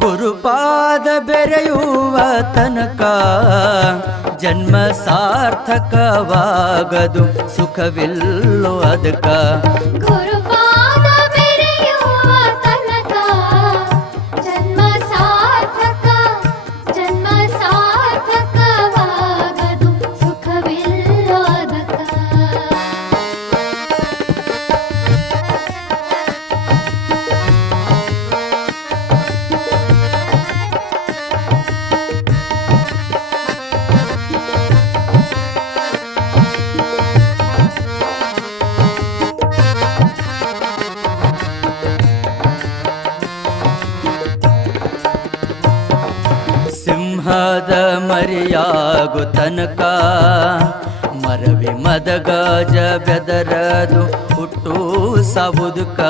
ಗುರುಪಾದ ಬೆರೆಯುವ ತನಕ ಜನ್ಮ ಸಾರ್ಥಕವಾಗದು, ಸುಖವಿಲ್ಲೋ ಅದಕ್ಕ. ಗುರುಪಾದ ಬೆರೆಯುವ ತನಕ ಜನ್ಮ ಸಾರ್ಥಕವಾಗದು, ಸುಖವಿಲ್ಲೋ ಅದಕ್ಕ. ಸಿಂಹದ ಮರಿಯಾಗು ತನಕ ಮರವಿ ಮದಗಜ ಬೆದರದು ಹುಟ್ಟು ಸಾವುದುಕ.